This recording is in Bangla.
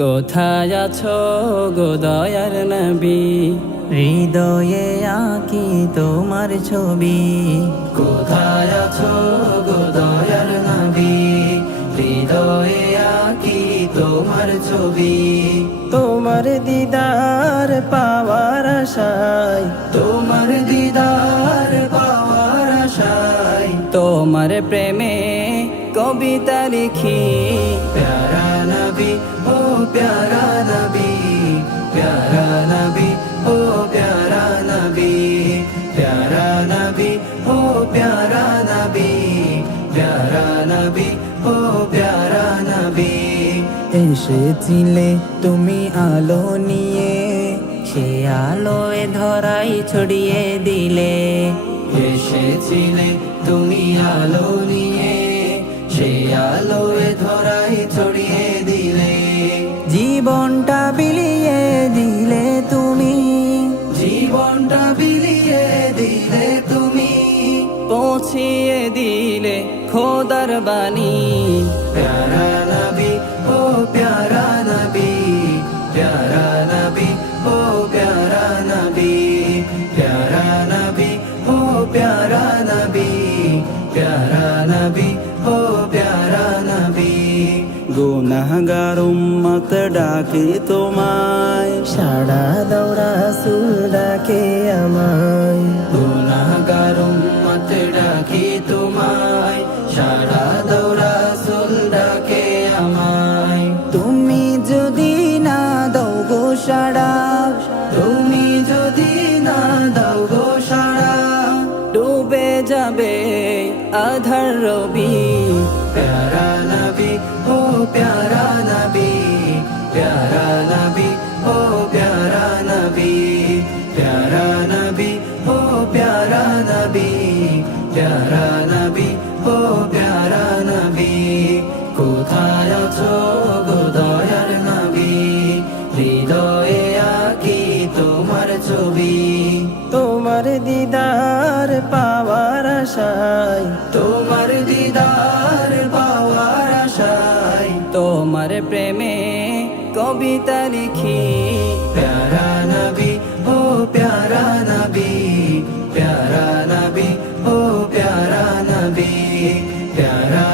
কোথায় আছো গো দয়ার নবী, হৃদয়ে আঁকি তোমার ছবি। কোথায় আছো গো দয়ার নবী, হৃদয়ে আঁকি তোমার ছবি। তোমার দিদার পাওয়ার আশায়, তোমার দিদার পাওয়ার আশায়, তোমার প্রেমে কবিতা লিখি। প্যারা নবী ও প্যারা নবী, প্যারা নবী ও প্যারা নবী, প্যারা নবী ও প্যারা নবী, প্যারা নবী ও প্যারা নবী। এসেছিলে তুমি আলো নিয়ে, সে আলোয় ধরাই ছড়িয়ে দিলে। এসেছিলে তুমি আলো নিয়ে, সে আলোয় ধরাই ছড়িয়ে দিলে। জীবনটা বিলিয়ে দিলে তুমি, জীবনটা বিলিয়ে দিলে তুমি, পৌঁছিয়ে দিলে খোদার বাণী। প্যারা নবী ও প্যারা নবী, প্যারা নবী ও প্যারা নবী, প্যারা নবী ও প্যারা নবী, প্যারা নবী ও প্যারা নবী। গুনাহগার উম্মত ডাকে তোমায়, সাড়া দাও রাসূল ডাকে আমায়। গুনাহগার উম্মত ডাকে তোমায়, সাড়া দাও রাসূল ডাকে আমায়। তুমি যদি না দাও গো সাড়া, তুমি যদি না দাও গো সাড়া, ডুবে যাবে আধার রবি। প্যারা নবী ও প্যারা নবী, প্যারা নবী ও প্যারা নবী, প্যারা নবী ও প্যারা নবী, প্যারা নবী ও প্যারা নবী। কোথায় আছো গো দয়ার নবী, হৃদয়ে আঁকি তোমার ছবি। তোমার দিদার পাওয়ার আশায়, তোমার দিদার পাওয়ার আশায়, তোমার প্রেমে কবিতা লিখি। প্যারা নবী ও প্যারা নবী, প্যারা নবী ও প্যারা নবী, প্যারা